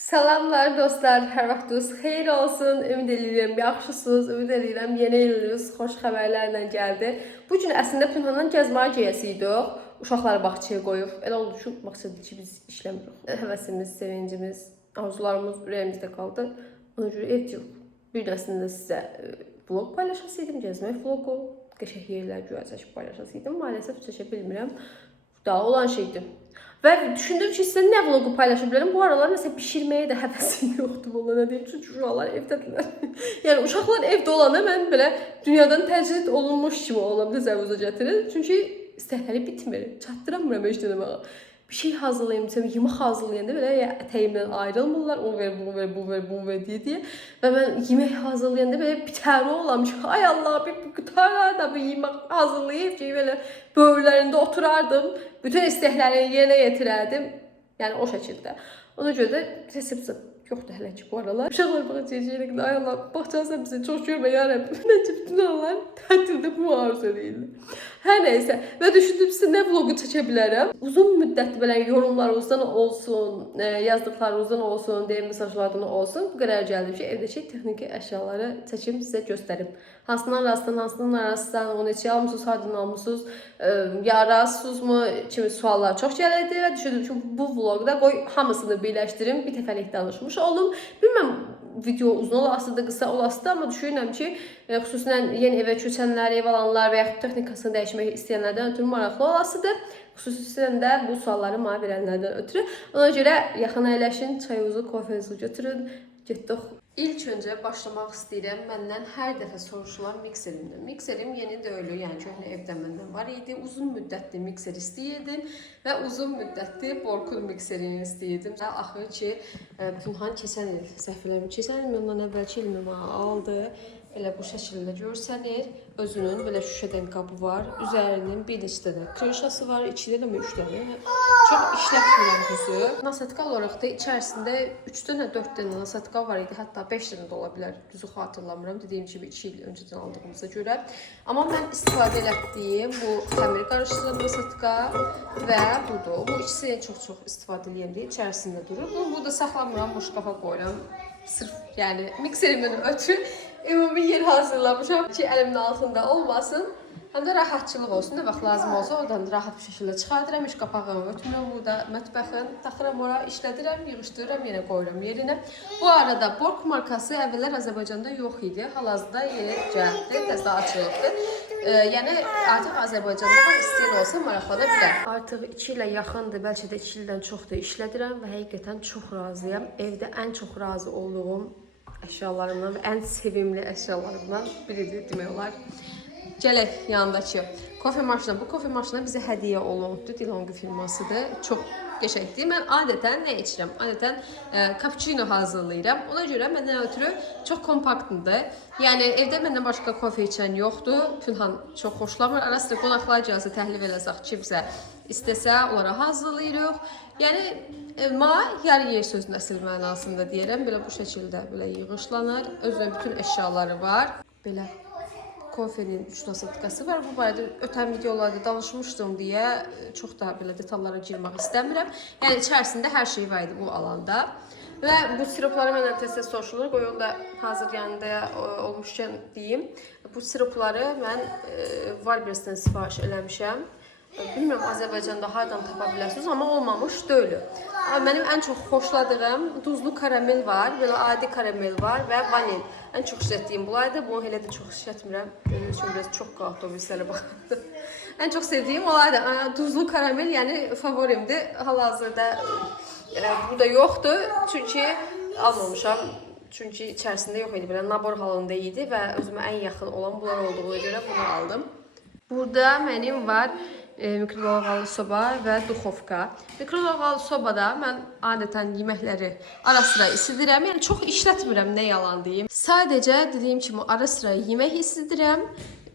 Salamlar dostlar, hər vaxtınız xeyir olsun. Ümid edirəm yaxşısınız, ümid edirəm yeni iliniz xoş xəbərlərlə gəldi. Bu gün əslində Pünhandan gəzməyə geyəsiydik. Uşaqları bağçaya qoyub. Elə oldu ki, məqsədi ki, biz işləmirik. Həvəsimiz, sevincimiz, arzularımız ürəyimizdə qaldı. Ona görə ev yox. Bir də əslində sizə vlog paylaşasıydım, gəzmək vlogu. Qəşəng yerlər güya çəkib paylaşasıydım. Maalesef çəkə bilmirəm. Daha olan şeydir. Və düşündüm ki, sizə nə vlogu paylaşa bilərəm. Bu aralar nəsə bişirməyə də həvəsim yoxdur valla nə deyim. Çünki uşaqlar evdədirlər. Yəni uşaqlar evdə olanda mən belə dünyadan təcrid olunmuş kimi olam təsəvvürə gətirir. Çünki istəkləri bitmir. Çatdıramıram heç nə deməyə. Bir şey hazırlayayım desəm, yemək hazırlayanda belə ətəyimdən ayrılmırlar. Onu ver, bunu ver, bunu ver, bunu ver deyə. Və mən yemək hazırlayanda belə bitəri olam ki, ay Allah, bir qutarlar da bir yemək hazırlayıb ki, belə böyürlərində oturardım. Bütün istəklərimi yerinə yetirərdim. Yəni o şəkildə. Ona görə də resepsiya yoxdur hələ ki bu aralar. Uşaqlar bağçaya gələcək. Ay Allah, bağçası bizi çox görmə ya Rəbbim. Məncə bütün aralar tətildə bu arzu edirlər. Hər nəysə. Və düşündüm sizə nə vlogu çəkə bilərəm. Uzun müddətli belə yorumlarınızdan olsun, yazdıqlarınızdan olsun, deyim mesajlardan olsun. Bu qədər gəldim ki, evdəki texniki əşyaları çəkim sizə göstərim. Hansından rastdan, onu neçə almısınız, hardan almısınız, yarasınızmı kimi suallar çox gəlirdi və düşündüm ki, bu vloqda qoy hamısını birləşdirim, bir təfəlik danışmış olum. Bilməm video uzun olasıdır, qısa olasıdır, amma düşünürəm ki, xüsusilə yeni evə köçənlər, ev alanlar və yaxud texnikasını dəyişmək istəyənlərdən ötürü maraqlı olasıdır. Xüsusilə də bu sualları mənə verənlərdən ötürü. Ona görə yaxın əyləşin, çayınızı, kofenizi götürün, getdik. İlk öncə başlamaq istəyirəm məndən hər dəfə soruşulan mikserimdən. Mikserim yeni deyil, yəni köhnə evdə məndən var idi. Uzun müddətli mikser istəyirdim və uzun müddətli Borkun mikserini istəyirdim. Və axır ki, Pünhan keçən il, səhv eləmirəm, keçən il ondan əvvəlki il mənə aldı. Elə bu şəkildə görsənir. Özünün belə şüşədən qabı var. Üzərinin bir neçə dənə krişası var. İçində də 3 dənə. Çox işlətmirəm düzü. Nasatka olaraq da içərisində 3 dənə, 4 dənə nasatka var idi. Hətta 5 dənə də ola bilər. Düzü xatırlamıram. Dediyim kimi 2 il öncədən aldığımıza görə. Amma mən istifadə etdiyim bu xəmir qarışdıran nasatka və budur. Bu ikisini çox istifadə edirəm deyə içərisində durur. Bu da saxlamıram, bu şkafa qoyuram. Sırf yəni mikserimdən ötürü ümumi yer hazırlamışam ki, əlimin altında olmasın. Həm də rahatçılıq olsun. Nə vaxt lazım olsa oradan rahat bir şəkildə çıxardıram. İş qapağını ötmürəm. Burada mətbəxin taxıram ora, işlədirəm, yığışdırıram, yenə qoyuram yerinə. Bu arada Bork markası əvvəllər Azərbaycanda yox idi. Hal-hazırda yeni cəhətdir, təzə açılıbdır. Yəni artıq Azərbaycanda var, istəyən olsa maraqlana bilər. Artıq 2 ilə yaxındır, bəlkə də 2 ildən çoxdur işlədirəm və həqiqətən çox razıyam. Evdə ən çox razı olduğum əşyalarımdan və ən sevimli əşyalarımdan biridir demək olar. Gələk yanındakı kofe maşını. Bu kofe maşını bizə hədiyyə olunubdur. Dilongi firmasıdır. Çox qəşəngdir. Mən adətən nə içirəm? Adətən cappuccino hazırlayıram. Ona görə məndən ötürü çox kompaktdır. Yəni evdə məndən başqa kofe içən yoxdur. Pünhan çox xoşlamır. Ara-sıra qonaqlar gəlsə təhlil eləsək kimsə istəsə onlara hazırlayırıq. Yəni yarı yer sözünün əsl mənasında deyirəm. Belə bu şəkildə belə yığışlanır. Özünün bütün əşyaları var. Belə kofenin 3 nasatkası var. Bu barədə ötən videolarda danışmışdım deyə çox da belə detallara girmək istəmirəm. Yəni içərisində hər şey var idi bu alanda. Və bu siropları məndən tez-tez soruşulur. Qoy onu da hazır yanında olmuşkən deyim. Bu siropları mən Valbresdən sifariş eləmişəm. Bilmirəm Azərbaycanda hardan tapa bilərsiniz, amma olmamış deyil. Mənim ən çox xoşladığım duzlu karamel var, belə adi karamel var və vanil. Ən çox işlətdiyim bunlardır. Bunu elə də çox işlətmirəm. Benim üçün biraz çox qaldı o birisilə baxanda. Ən çox sevdiyim olardı. Duzlu karamel, yəni favorimdir. Hal-hazırda burada yoxdur. Çünki almamışam. Çünki içərisində yox idi. Belə nabor halında idi və özümə ən yaxın olan bunlar olduğuna görə bunu aldım. Burada mənim var mikrodalğalı soba və duxovka. Mikrodalğalı sobada mən adətən yeməkləri ara-sıra isidirəm. Yəni çox işlətmirəm, nə yalan deyim. Sadəcə dediyim kimi ara-sıra yemək isidirəm.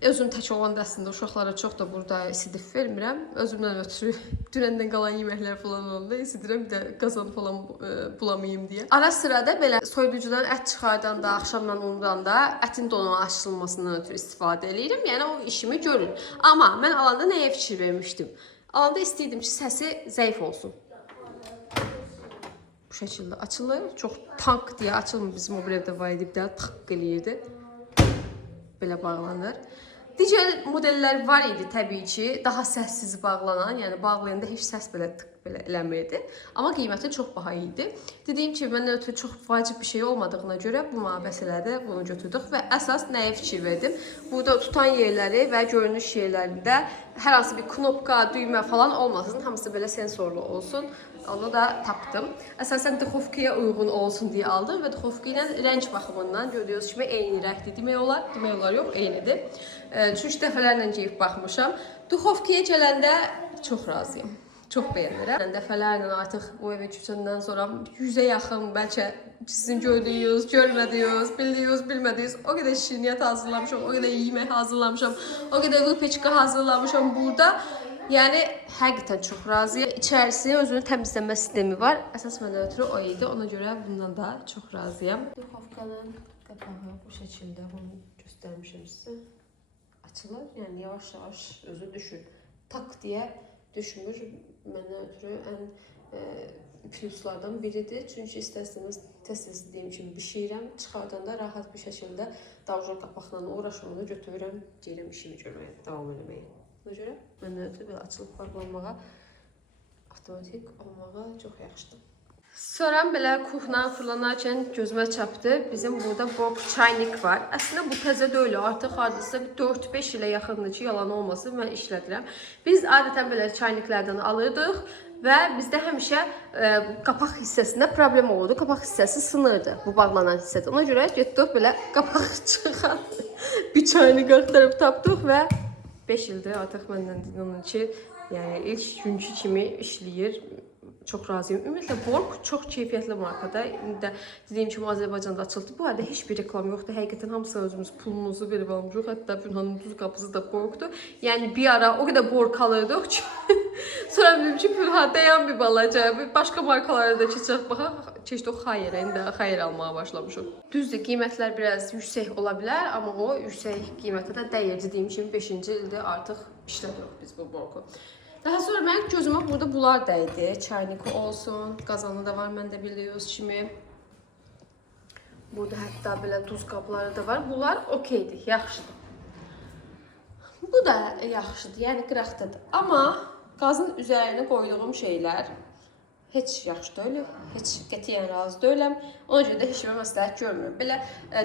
Özüm tək olanda əslində uşaqlara çox da burada isidib vermirəm. Özümdən ötürü dünəndən qalan yeməklər falan olanda isidirəm, bir də qazan falan bulamayım deyə. Ara sıra da belə soyuducudan ət çıxardanda, axşamdan undan da ətin donuna açılmasından ötürü istifadə edirəm. Yəni o işimi görür. Amma mən alanda nəyə fikir vermişdim? Alanda istəyirdim ki, səsi zəif olsun. Bu bu şəkildə açılır. Çox tank deyə açılmır. Bizim o bir evdə var idi, bir də tık eləyirdi. Belə bağlanır. Digər modellər var idi təbii ki, daha səssiz bağlanan, yəni bağlayanda heç səs belə tık belə eləmirdi. Amma qiyməti çox baha idi. Dediyim kimi, məndən ötürü çox vacib bir şey olmadığına görə bu məsələdə bunu götürdük və əsas nəyə fikir verdim? Burada tutan yerləri və görünüş yerlərində hər hansı bir knopka, düymə falan olmasın, hamısı belə sensorlu olsun. Onu da tapdım. Əsasən duxovkaya uyğun olsun deyə aldım və duxovka ilə rəng baxımından gördüyünüz kimi eyni rəngdir demək olar. Demək olar yox, eynidir. Çünki dəfələrlə geyib baxmışam. Duxovkaya gələndə çox razıyam. Çox bəyənirəm. Dəfələrlə artıq bu evə köçəndən sonra 100-ə yaxın, bəlkə sizin gördüyünüz, görmədiyiniz, bildiyiniz, bilmədiyiniz o qədər şirniyyat hazırlamışam, o qədər yemək hazırlamışam, o qədər vıpeçka hazırlamışam burada. Yəni, həqiqətən çox razıyam. İçərisi özünün təmizlənmə sistemi var. Əsas məndən ötürü o idi. Ona görə bundan da çox razıyam. Duxovkanın qapağı bu şəkildə, bunu göstərmişəm sizə. Açılır, yəni yavaş-yavaş özü düşür. Tak deyə düşmür. Məndən ötürü ən pluslardan biridir. Çünki istərseniz tez-tez dediyim kimi bişirirəm. Çıxardanda rahat bir şəkildə davjur qapaqla uğraşmını götürürəm. Deyirəm işimi görməyə, davam eləməyə. Buna görə məndən ötürü belə açılıb bağlanmağa, avtomatik olmağa çox yaxşıdır. Sonra belə kuxna fırlanarkən gözümə çapdı. Bizim burada borg çaynik var. Əslində bu təzə deyil, artıq hardasa 4-5 ilə yaxındır ki, yalan olmasın, mən işlədirəm. Biz adətən belə çayniklərdən alırdıq və bizdə həmişə qapaq hissəsində problem olurdu. Qapaq hissəsi sınırdı, bu bağlanan hissədə. Ona görə getdik belə qapaq çıxan bir çaynik axtarıb tapdıq və 5 ildir artıq məndən onun ki, yəni ilk günkü kimi işləyir. Çox razıyım. Ümumiyyətlə, Borg çox keyfiyyətli markadır. İndi də dediyim kimi Azərbaycanda açıldı. Bu arada heç bir reklam yoxdur. Həqiqətən hamısı özümüz pulumuzu verib almışıq. Hətta Pünhanın duz qapısı da Borgdur. Yəni bir ara o qədər Borg alırdıq ki, sonra bildim ki, Pünhan dayan bir balaca. Başqa markalara da keçək baxaq. Keçdik Xayrə, indi Xayr almağa başlamışıq. Düzdür, qiymətlər biraz yüksək ola bilər, amma o yüksək qiymətə də dəyir. Dediyim kimi 5-ci ildir artıq işlədirik biz bu Borgu. Daha sonra mənim gözümə burada bunlar dəydi. Çayniki olsun, qazanı da var, məndə bildiyiniz kimi. Burada hətta belə duz qabları da var. Bunlar okeydir, yaxşıdır. Bu da yaxşıdır, yəni qıraqdadır. Amma qazın üzərinə qoyduğum şeylər heç yaxşı deyil, heç qətiyyən razı deyiləm. Ona görə də heç bir məsləhət görmürəm. Belə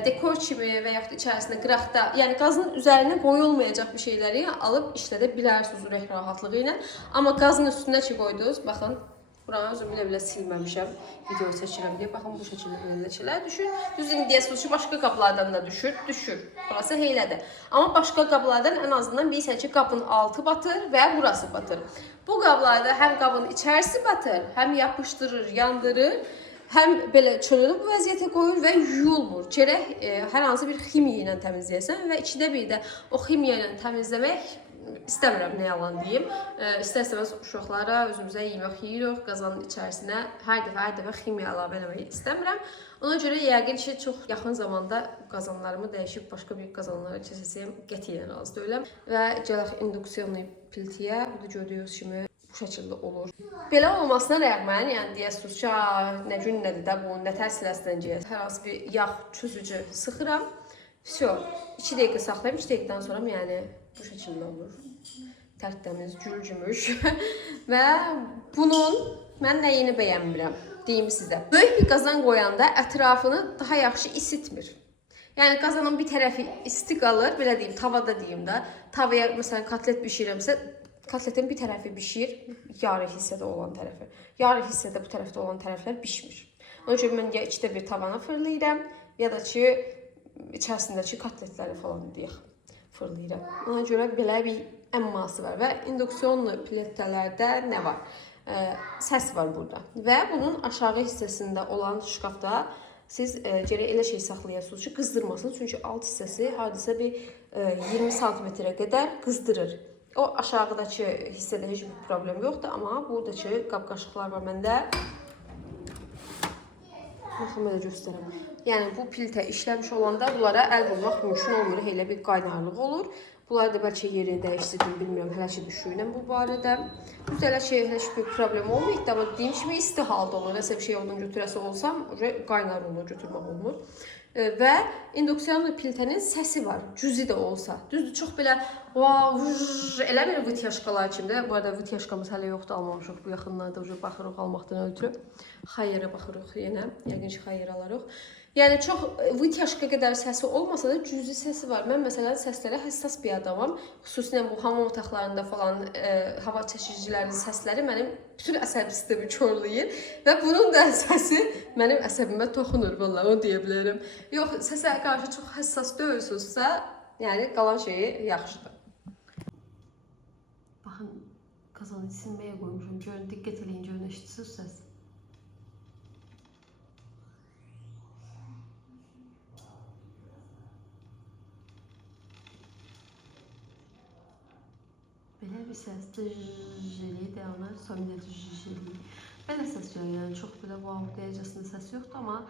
dekor kimi və yaxud içərisində qıraqda, yəni qazın üzərinə qoyulmayacaq bir şeyləri alıb işlədə bilərsiniz ürək rahatlığı ilə. Amma qazın üstünə ki qoydunuz, baxın, buranı özüm bilə silməmişəm, video çəkirəm deyə. Baxın, bu şəkildə belə şeylər düşür. Düz indi deyəsiniz ki, başqa qablardan da düşür. Burası heylədir. Amma başqa qablardan ən azından bilirsən ki, qabın altı batır və burası batır. Bu qablarda həm qabın içərisi batır, həm yapışdırır, yandırır, həm belə çölünü bu vəziyyətə qoyur və yuyulmur. Gərək hər hansı bir ximiya ilə təmizləyəsən və ikidə bir də o ximiya ilə təmizləmək istəmirəm, nə yalan deyim. İstərsəməz uşaqlara özümüzə yemək yeyirik, qazanın içərisinə hər dəfə ximiya əlavə eləmək istəmirəm. Ona görə yəqin ki, çox yaxın zamanda qazanlarımı dəyişib başqa bir qazanlara keçəcəyəm, qətiyyən razı deyiləm. Və gələk induksiyonlu piltiyə, bu da gördüyünüz kimi bu şəkildə olur. Belə olmasına rəğmən, yəni deyəsiniz ki, nə gün nədir də bu, nə təsirləsindən deyəsiniz. Hər hansı bir yağ çözücü sıxıram. Vəsə, 2 dəqiqə saxlayıb, 2 dəqiqədən sonra yəni bu şəkildə olur. Tərtəmiz, gül-gümüş. Və bunun mən nəyini bəyənmirəm, deyim sizə. Böyük bir qazan qoyanda ətrafını daha yaxşı isitmir. Yəni qazanın bir tərəfi isti qalır, belə deyim, tavada deyim də. Tavaya məsələn kotlet bişirirəmsə, kotletin bir tərəfi bişir, yarı hissədə olan tərəfi. Yarı hissədə bu tərəfdə olan tərəflər bişmir. Onun üçün mən ya içdə bir tavana fırlayıram, ya da ki içərisindəki kotletləri falan deyək, fırlayıram. Ona görə belə bir əmması var və induksiyonlu pletlərdə nə var? Səs var burada və bunun aşağı hissəsində olan şkafda siz gərək elə şey saxlayasınız ki, qızdırmasın. Çünki alt hissəsi hardasa bir 20 santimetrə qədər qızdırır. O aşağıdakı hissədə heç bir problem yoxdur, amma buradakı qab-qaşıqlar var məndə. Baxın, belə göstərəm. Yəni bu piltə işləmiş olanda bunlara əl vurmaq mümkün olmur, elə bir qaynarlıq olur. Bunlar da bəlkə yerini dəyişdirdim, bilmirəm, hələ ki düşünürəm bu barədə. Düz hələ bir problem olmayıb da, amma dediyim kimi isti halda olur. Nəsə bir şey ondan götürəsi olsam, qaynar olur, götürmək olmur. Və induksiyanlı piltənin səsi var, cüzi də olsa. Düzdür, çox belə elə bir vıtyaşkalar kimdə. Bu arada vıtyaşkamız hələ yoxdur, almamışıq bu yaxınlarda, baxırıq almaqdan ötürü. Xayyərə baxırıq yenə, yəqin ki, xayyər alarıq. Yəni çox vıtyaşka qədər səsi olmasa da cüzi səsi var. Mən məsələn səslərə həssas bir adamam. Xüsusilə bu hamam otaqlarında falan hava çəkicilərin səsləri mənim bütün əsəbi sistemi korlayır və bunun da səsi mənim əsəbimə toxunur, vallahi onu deyə bilərəm. Yox, səsə qarşı çox həssas deyilsinizsə, yəni qalan şeyi yaxşıdır. Baxın, qazanı silməyə qoymuşam. Görün, diqqət eləyin, görün, eşitsiz səs. Belə bir səs dırjili də ona sonunda dırjili. Belə səs gəlir, yəni çox belə wow dərəcəsində səs yoxdur, amma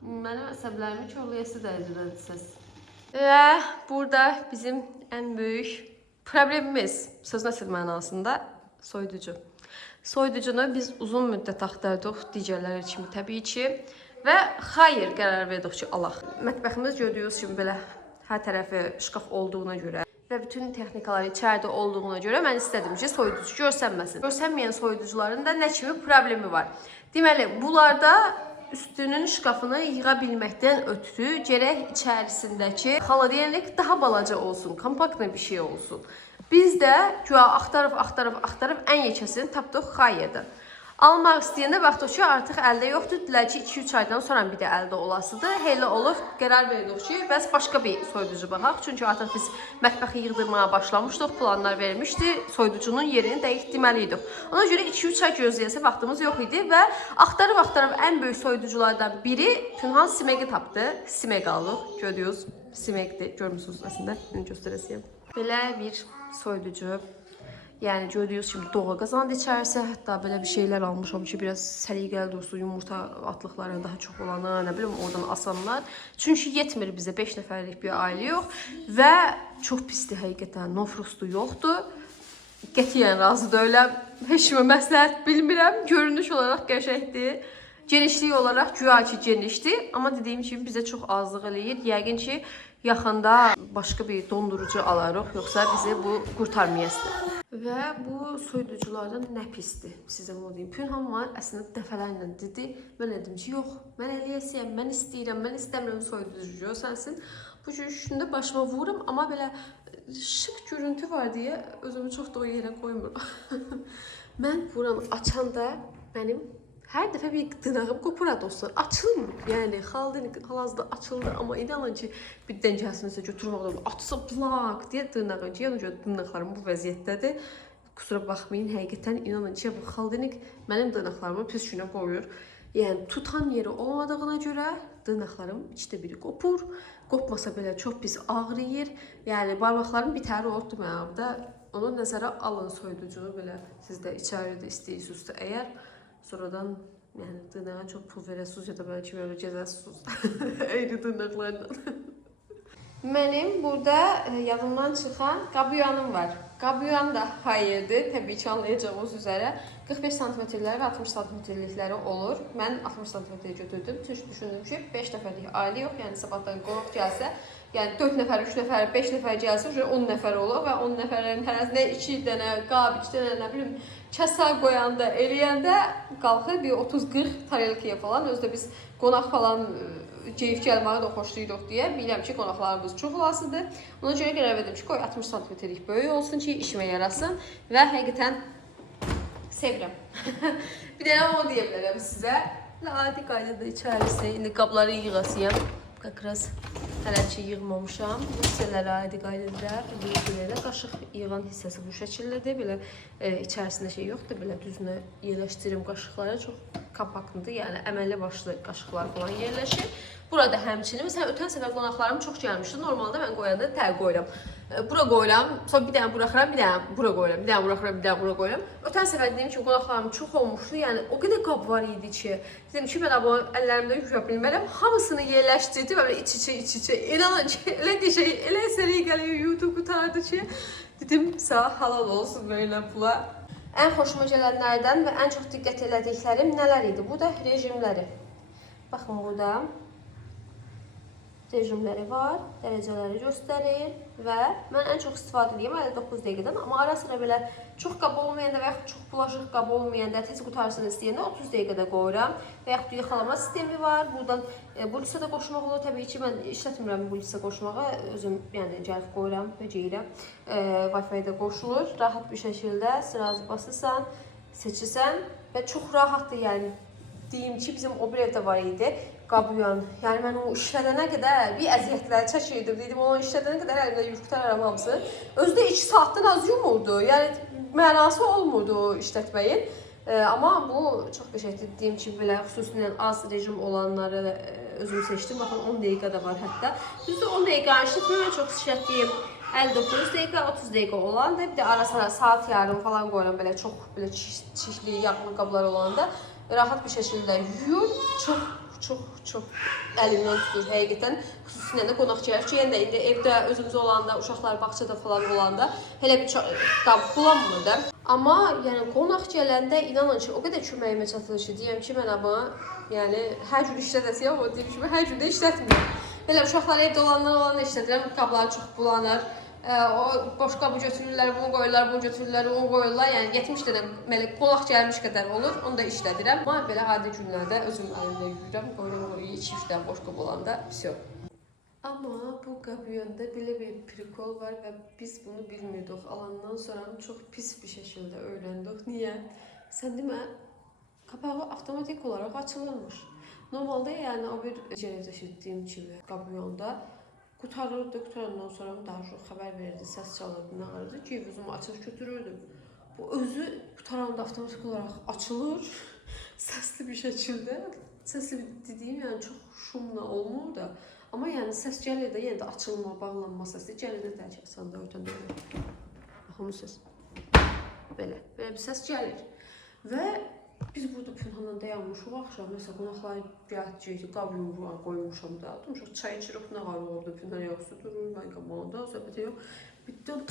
mənim əsəblərimi korlayası dərəcədə səs. Və burada bizim ən böyük problemimiz sözün əsl mənasında soyuducu. Soyuducunu biz uzun müddət axtardıq digərləri kimi təbii ki və xeyr qərar verdik ki, alaq. Mətbəximiz gördüyünüz kimi belə hər tərəfi şkaf olduğuna görə və bütün texnikalar içəridə olduğuna görə mən istədim ki, soyuducu görsənməsin. Görsənməyən soyuducuların da nə kimi problemi var? Deməli, bunlarda üstünün şkafını yığa bilməkdən ötürü gərək içərisindəki xaladelnik daha balaca olsun, kompaktlı bir şey olsun. Biz də güya axtarıb ən yekəsini tapdıq xayyədən. Almaq istəyəndə baxdıq ki, artıq əldə yoxdur. Dilər ki, 2-3 aydan sonra bir də əldə olasıdır. Elə olub, qərar verdik ki, bəs başqa bir soyuducu baxaq. Çünki artıq biz mətbəxi yığdırmağa başlamışdıq, planlar vermişdi. Soyuducunun yerini dəqiqləməliydik. Ona görə 2-3 ay gözləyəsə vaxtımız yox idi və axtarıb ən böyük soyuduculardan biri Pünhan Simegi tapdı. Simeg aldıq. Gördüyünüz Simegdir. Görmüsünüz əslində. Ünü göstərəsiyəm. Belə bir soyuducu. Yəni gördüyünüz kimi doğal qazandı içərisi, hətta belə bir şeylər almışam ki, biraz səliqəli dursun, yumurta atlıqları daha çox olanı, nə bilim, oradan asanlar. Çünki yetmir bizə 5 nəfərlik bir ailə yox və çox pisdir həqiqətən, nofrustu yoxdur. Qətiyyən razı deyiləm, heç kimə məsləhət bilmirəm, görünüş olaraq qəşəngdir. Genişlik olaraq güya ki genişdir, amma dediyim kimi bizə çox azlıq eləyir. Yəqin ki, yaxında başqa bir dondurucu alarıq, yoxsa bizi bu qurtarmayasıdır. Və bu soyuduculardan nə pisdir, sizə onu deyim. Pünhan var, əslində dəfələrlə dedi. Mən dedim ki, yox, mən eləyəsiyəm, mən istəyirəm, mən istəmirəm soyuducu görsənsin. Bu görüşündə başıma vururam, amma belə şık görüntü var deyə özümü çox da o yerə qoymuram. Mən buranı açanda mənim hər dəfə bir dırnağım qopur dostlar. Açılmır. Yəni hal-hazırda açıldı, amma inanın ki, bir dəncəsinizə götürməkdən açsa plak deyə dırnağım ki, yəni dırnaqlarım bu vəziyyətdədir. Kusura baxmayın, həqiqətən inanın ki, bu xaldinik mənim dırnaqlarımı pis günə qoyur. Yəni tutan yeri olmadığına görə dırnaqlarım içdə biri qopur. Qopmasa belə çox pis ağrıyır. Yəni barmaqlarım bir təri oldu mənim də. Onu nəzərə alın soyuducunu belə siz də içəridə istəyirsinizsə əgər. Sonradan yəni dırnağa çox pul verəsiniz ya da bəlkə belə gəzəsiniz. Eyni dırnaqlarla. Mənim burada yadımdan çıxan qabuyanım var. Qabuyan da hayırdır, təbii ki anlayacağınız üzərə 45 cm-lər və 60 cm-likləri olur. Mən 60 cm götürdüm. Çünki düşündüm ki 5 nəfərlik ailə yox, yəni sabahdan qonaq gəlsə, yəni 4 nəfər, 3 nəfər, 5 nəfər gəlsə 10 nəfər olur və 10 nəfərin hərəsində 2 dənə qab, 2 dənə nə bilim kəsə qoyanda, eləyəndə qalxır bir 30-40 tarelkaya falan. Özdə biz qonaq falan keyif gəlməyi də xoşlayırıq deyə bilirəm ki, qonaqlarımız çox olasıdır. Ona görə qərar verdim ki, qoy 60 cm-lik böyük olsun ki, işimə yarasın və həqiqətən sevirəm. Bir dənə onu deyə bilərəm sizə. Adi qaydada içərisi, indi qabları yığasıyam. Qaqraz hələ ki yığmamışam. Bu hissələri adi qaydada, belə qaşıq yığan hissəsi bu şəkildədir. Belə içərisində şey yoxdur, belə düzünə yerləşdirim qaşıqları çox kompaktlıdır, yəni əməlli başlı qaşıqlar falan yerləşir. Burada həmçinin, məsələn, ötən səfər qonaqlarım çox gəlmişdi. Normalda mən qoyanda tər qoyuram. Bura qoyuram, sonra bir dənə buraxıram, bir dənə bura qoyuram, bir dənə buraxıram, bir dənə bura qoyuram. Ötən səfər dediyim kimi qonaqlarım çox olmuşdu, yəni o qədər qab var idi ki, dedim ki, mən bunu əllərimdə yuya bilmərəm. Hamısını yerləşdirdim, böyle iç-içə. İnanın ki, elə qəşəng, elə səliqəli YouTube qutardı ki, dedim, sağ halal olsun belə pula. Ən xoşuma gələnlərdən və ən çox diqqət elədiklərim nələr idi? Bu da rejimləri. Baxın, burada rejimləri var, dərəcələri göstərir və mən ən çox istifadə edeyim 59 dəqiqədən, amma ara sıra belə çox qab olmayanda və yaxud çox bulaşıq qab olmayanda, tez qutarsın istəyəndə 30 dəqiqədə qoyuram və yaxud yaxalama sistemi var. Buradan bulisa da qoşmaq olur. Təbii ki, mən işlətmirəm bulisa qoşmağı, özüm yəni gəlib qoyuram, bəcəyirəm. Wi-Fi-də qoşulur, rahat bir şəkildə sırazı basırsan, seçirsən və çox rahatdır, yəni deyim ki, bizim o bir evdə var idi. Qabıyan. Yəni mən o işlədənə qədər bir əziyyətlər çəkirdim. Dedim, onu işlədənə qədər əlimdə yurtdararam hamısı. Özü də 2 saatdan az yumurdu. Yəni mənası olmurdu o işlətməyin. Amma bu çox qəşəngdir. Dediyim kimi belə xüsusilə az rejim olanları özüm seçdim. Baxın 10 dəqiqə də var hətta. Düzdür 10 dəqiqə işlətmə çox işlətdiyim 59 dəqiqə, 30 dəqiqə olan da bir də ara sıra saat yarım falan qoyuram belə çox belə çişli, yağlı qablar olanda rahat bir şəkildə yuyur. Çox əlimdən tutur həqiqətən. Xüsusilə də qonaq gəlir ki, yəni indi evdə özümüz olanda, uşaqlar bağçada falan olanda elə bir qab bulanmırdı. Amma yəni qonaq gələndə inanın ki, o qədər köməyimə çatır ki, deyəm ki, mən amma yəni hər gün işlədəsiyəm, o deyim ki, hər gün də işlətmirəm. Belə uşaqlar evdə olanlar işlədirəm, qabları çox bulanır. O boş qabı götürürlər, bunu qoyurlar, bunu götürürlər, onu qoyurlar. Yəni 70 dənə belə qonaq gəlmiş qədər olur. Onu da işlədirəm. Amma belə adi günlərdə özüm əlimlə yuyuram, qoyuram 2-3 dənə boş qab olanda vəsə. Amma bu qabiyonda belə bir prikol var və biz bunu bilmirdik. Alandan sonra çox pis bir şəkildə öyrəndik. Niyə? Sən demə, qapağı avtomatik olaraq açılırmış. Normalda yəni o bir cərəvdə işlətdiyim kimi qabiyonda qutarırdı, qutarandan sonra daha çox xəbər verirdi, səs çalırdı, nə vardı ki, özümü açıq götürürdüm. Bu özü qutaranda avtomatik olaraq açılır, səsli bir şəkildə. Səsli dediyim, yəni çox şumla olmur da. Amma yəni səs gəlir də, yenə də açılma, bağlanma səsi gəlir də tək asanda ötəndə olur. Baxın bu səs. Belə bir səs gəlir. Və biz burada Pünhanla dayanmışıq axşam, məsələn, qonaqlar gələcəkdi, qab yumruğa qoymuşam da. Durmuşuq, çay içirik, nə var orada, Pünhan yoxsa durur, mən qabağında, söhbət yox. Bitdim,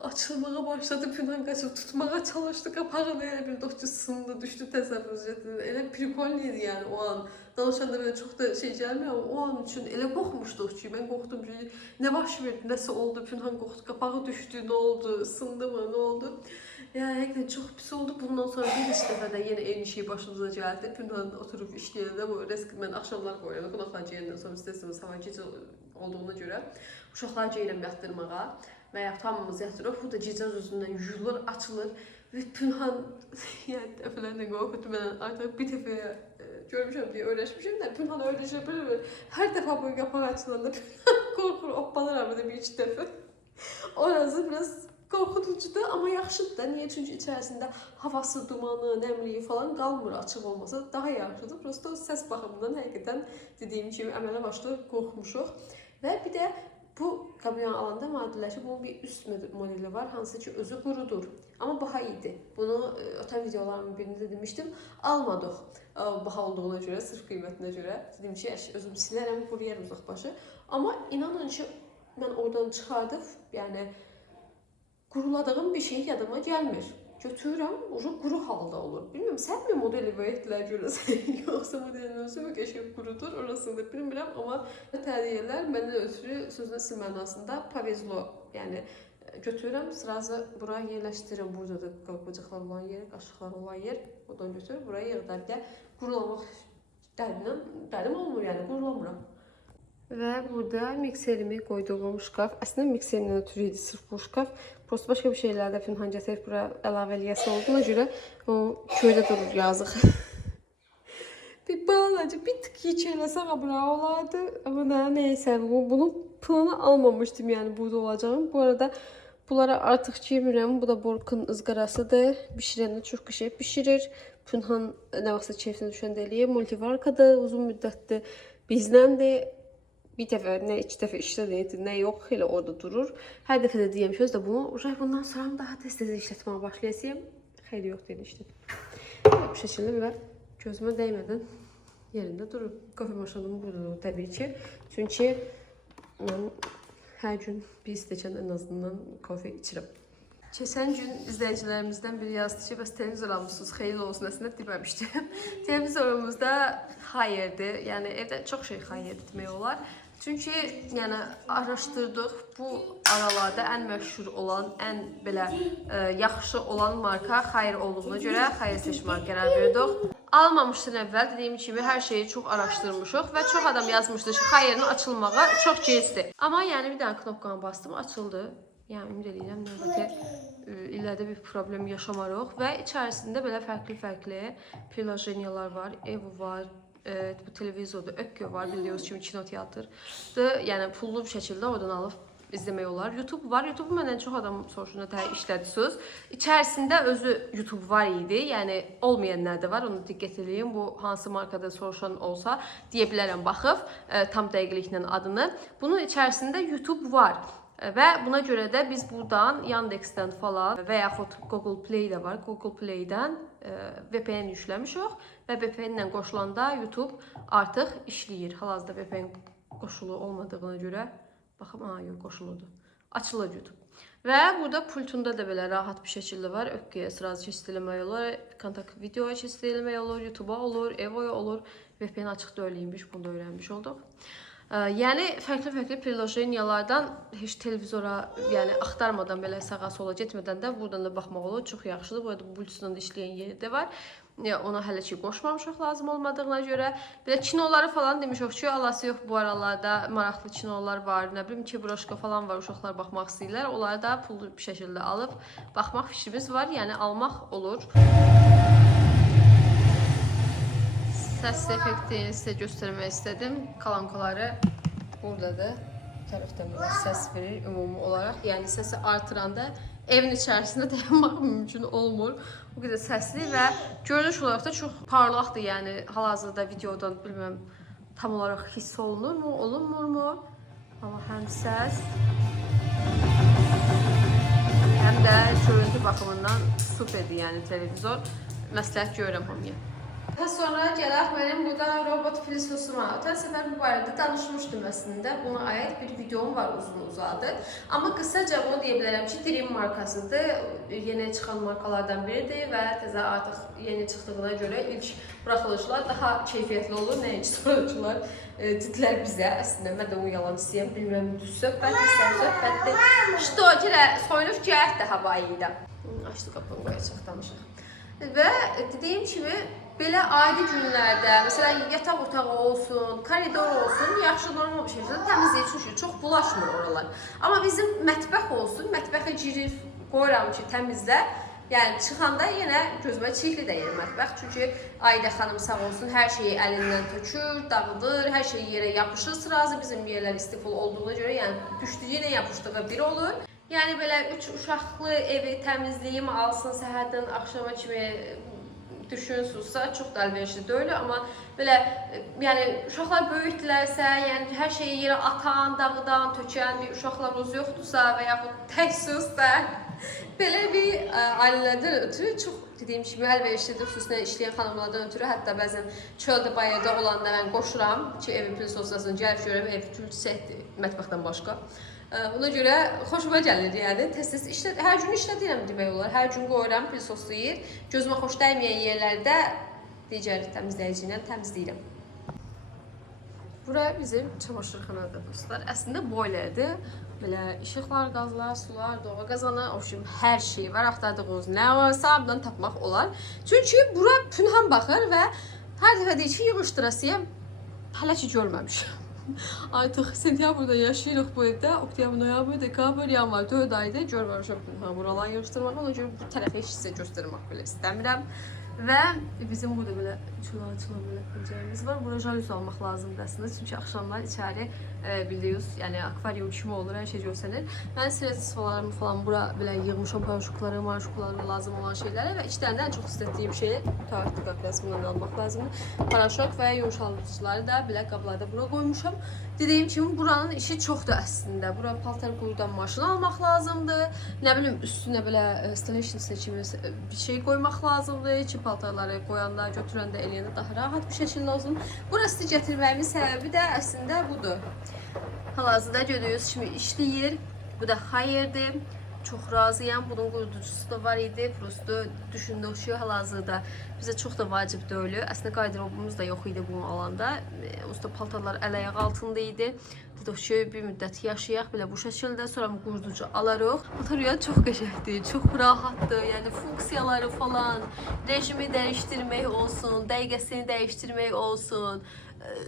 açılmağa başladı, Pünhan qaçıb tutmağa çalışdı, qapağını elə bir doqcu sındı, düşdü təsəvvürcədən. Elə prikolniydi yəni o an. Danışanda belə çox da şey gəlmiyor, o an üçün elə qorxmuşduq ki, mən qorxdum ki, nə baş verdi, nəsə oldu, Pünhan qorxdu, qapağı düşdü, nə oldu, sındı mı, nə oldu? Yəni həqiqətən çox pis oldu. Bundan sonra bir dəfə də yenə eyni şey başımıza gəldi. Pünhan oturub işləyəndə bu risk mən axşamlar qoyuram. Qonaqlar gələndən sonra istəsəmiz hava gecə olduğuna görə uşaqlar gəlirəm yatdırmağa və ya hamımız yatırıq. Bu da gecə özündən yuyulur, açılır və Pünhan yəni dəfələrlə qorxutdu. Mən artıq bir dəfə görmüşəm deyə öyrəşmişəm də Pünhan öyle şey böyle hər dəfə bu qapağı açılanda Pünhan qorxur, oppalar arada bir iki dəfə. Orası biraz qorxutucudur, amma yaxşıdır da. Niyə? Çünki içərisində havası, dumanı, nəmliyi falan qalmır açıq olmasa daha yaxşıdır. Prosto səs baxımından həqiqətən dediyim kimi əmələ başda qorxmuşuq. Və bir də bu qabiyon alanda maddiləşib bunun bir üst modeli var, hansı ki özü qurudur. Amma baha idi. Bunu ötən videolarımın birində demişdim. Almadıq baha olduğuna görə, sırf qiymətinə görə. Dedim ki, özüm silərəm, quruyarım uzaq başı. Amma inanın ki, mən oradan çıxardıb, yəni quruladığım bir şey yadıma gəlmir. Götürürəm, quru halda olur. Bilmiyorum, sən mi modeli verdilər görəsən, yoxsa modelin özü mü qəşəng qurudur, orasını da bilmirəm. Amma təriyyələr məndən ötürü sözün əsl mənasında pavezlo, yəni götürürəm, sırası buraya yerləşdirirəm. Burada da qocaqlar olan yer, qaşıqlar olan yer, oradan götürüb buraya yığdar. Bir də qurulamaq dərim olmur, yəni qurulamıram. Və burada mikserimi qoyduğum şkaf, əslində mikserimdən ötürü idi sırf bu şkaf. Prosto başqa bir şeylərdə Pünhan gətirib bura əlavə eləyəsi olduğuna görə o köydə durur, yazıq. Bir balaca, bir tık yiyəcəkləsə bura olardı. Amma da neysə, bunu plana almamışdım, yəni burada olacağım. Bu arada bunlara artıq yemirəm. Bu da Borkun ızgarasıdır. Bişirəndə çox qəşəng bişirir. Pünhan nə vaxtsa keyfinə düşəndə eləyir. Multivarkadır, uzun müddətdir bizdəndir. bir dəfə, nə iki dəfə işlədir, nə yox, elə orada durur. Hər dəfə də deyəm söz də bunu, bundan sonra daha tez-tez işlətməyə başlayacağam. Xeyli yox deyil işlətmə. Bu şəkildə belə gözümə dəymədən yerində durur. Kofe maşınım budur təbii ki. Çünki mən hər gün bir stəkan ən azından kofe içirəm. Keçən gün izləyicilərimizdən biri yazdı ki, bəs televizor almışsınız, xeyirli olsun, əslində deməmişdim. Televizorumuzda hayırdır, yəni evdə çox şey hayır demək olar. Çünki yəni araşdırdıq, bu aralarda ən məşhur olan, ən belə yaxşı olan marka Hayır olduğuna görə Hayır seçməyə qərar verdik. Almamışdan əvvəl dediyim kimi hər şeyi çox araşdırmışıq və çox adam yazmışdı ki, Hayırın açılmağa çox gecdir. Amma yəni bir dənə knopkanı bastım, açıldı. Yəni ümid edirəm növbəti illərdə bir problem yaşamarıq və içərisində belə fərqli prilojenyalar var, Evo var, bu televizorda Ökkö var, bildiyiniz kimi kinoteatrdır. Yəni pullu bir şəkildə oradan alıb izləmək olar. YouTube var. YouTube məndən çox adam soruşunda təhər işlədiniz. İçərisində özü YouTube var idi. Yəni olmayanlar da var. Onu diqqət edin. Bu hansı markada soruşan olsa deyə bilərəm baxıb tam dəqiqliklə adını. Bunun içərisində YouTube var. Və buna görə də biz buradan Yandex'dən falan və yaxud Google Play də var. Google Play'dən VPN yükləmişik və VPN ilə qoşulanda YouTube artıq işləyir. Hal-hazırda VPN qoşulu olmadığına görə baxım, yox, qoşuludur. Açılır YouTube. Və burada pultunda da belə rahat bir şəkildə var. Ökkəyə sırası keçid eləmək olur, kontakt videoya keçid eləmək olur, YouTube'a olur, Evo'ya olur. VPN açıq deyilmiş, bunu da öyrənmiş olduq. Yəni fərqli prilojenyalardan heç televizora yəni axtarmadan belə sağa sola getmədən də buradan da baxmaq olur. Çox yaxşıdır. Burada Bluetooth-la da işləyən yeri də var. Ona hələ ki qoşmamışıq lazım olmadığına görə. Belə kinoları falan demişik ki, alası yox bu aralarda maraqlı kinolar var. Nə bilim ki, broşka falan var, uşaqlar baxmaq istəyirlər. Onları da pullu bir şəkildə alıb baxmaq fikrimiz var. Yəni almaq olur. Səs effektini sizə göstərmək istədim. Kalankaları buradadır. Bu tərəfdən belə səs verir ümumi olaraq. Yəni səsi artıranda evin içərisində dayanmaq mümkün olmur. Bu qədər səsli və görünüş olaraq da çox parlaqdır. Yəni hal-hazırda videodan bilməm tam olaraq hiss olunurmu, olunmurmu? Amma həm səs, həm də görüntü baxımından superdir, yəni televizor. Məsləhət görürəm hamıya. Daha sonra gələk mənim burada robot filosofuma. Ötən səfər bu barədə danışmışdım əslində. Buna aid bir videom var uzun-uzadı. Amma qısaca bunu deyə bilərəm ki, Dream markasıdır. Yeni çıxan markalardan biridir və təzə artıq yeni çıxdığına görə ilk buraxılışlar daha keyfiyyətli olur. Nəinki sonraçılar dedilər bizə. Əslində mən də onu yalan istəyəm. Bilmirəm, düz söhbətdir. İşte o ki, soyunub gəyət də havayı ilə. Açdı qapını qoyacaq, danışaq. Və dediyim kimi, belə adi günlərdə, məsələn, yataq otağı olsun, koridor olsun, yaxşı normal bir şəkildə təmizləyir, çünki çox bulaşmır oralar. Amma bizim mətbəx olsun, mətbəxə girir, qoyuram ki, təmizlə. Yəni, çıxanda yenə gözümə çirkli dəyir mətbəx, çünki Ayda xanım sağ olsun, hər şeyi əlindən tökür, dağıdır, hər şey yerə yapışır sırası, bizim yerlər istifol olduğuna görə, yəni düşdüyünə yapışdığı bir olur. Yəni, belə 3 uşaqlı evi təmizliyim, alsın səhərdən axşama kimi düşünürsünüzsə, çox da əlverişli deyil, amma belə, yəni, uşaqlar böyükdülərsə, yəni, hər şeyi yerə atan, dağıdan, tökən bir uşaqlarımız yoxdursa və yaxud təksizsə, belə bir ailələrdən ötürü çox, dediyim kimi, əlverişlidir, xüsusilə işləyən xanımlardan ötürü, hətta bəzən çöldə bayırda olanda mən qoşuram ki, evin pilsoslasını gəlib görəm, ev gül-çiçəkdir, mətbəxdən başqa. Buna görə xoşuma gəlir, yəni tez-tez hər gün işlədirəm demək olar. Hər gün qoyuram, pilsoslayır. Gözümə xoş dəyməyən yerlərdə digər təmizləyici ilə təmizləyirəm. Bura bizim çamaşırxanadır dostlar. Əslində boilerdir. Belə işıqlar, qazlar, sular, doğal qazanı, hər şey var. Axtardığınız nə varsa buradan tapmaq olar. Çünki bura pünhan baxır və hər dəfə deyir ki, yığışdırasıyam. Hələ ki görməmişəm. Artıq sentyabrda yaşayırıq bu evdə. Oktyabr, noyabr, dekabr, yanvar 4 aydır. Görməmişəm buraları yığışdırmaq. Ona görə bu tərəfə heç sizə göstərmək belə istəmirəm. Və bizim burada belə çula belə pəncərəmiz var. Bura jalüz almaq lazımdır əslində. Çünki axşamlar içəri bildiyiniz, yəni akvaryum kimi olur, hər şey görsənir. Mən sredstvalarımı falan bura belə yığmışam, paraşukları, marşukları, lazım olan şeyləri və içlərində ən çox istədiyim şeyi tarixli qap rəsmindən almaq lazımdır. Paraşok və yumuşaldıcıları da belə qablarda bura qoymuşam. Dediyim kimi buranın işi çoxdur əslində. Bura paltar qurudan maşın almaq lazımdır. Nə bilim üstünə belə installation seçimi bir şey qoymaq lazımdır ki, paltarları qoyanda, götürəndə, eləyəndə daha rahat bir şəkildə olsun. Burası gətirməyimin səbəbi də əslində budur. Hal-hazırda gördüyünüz kimi işləyir. Bu da hayırdır. Çox razıyam. Bunun quruducusu da var idi. Prosto düşündük ki, hal-hazırda bizə çox da vacib deyil. Əslində qarderobumuz da yox idi bunu alanda. Usta paltarlar əl-ayaq altında idi. Dedik ki, bir müddət yaşayaq belə bu şəkildə, sonra quruducu alarıq. Paltar çox qəşəngdir, çox rahatdır. Yəni funksiyaları falan, rejimi dəyişdirmək olsun, dəqiqəsini dəyişdirmək olsun.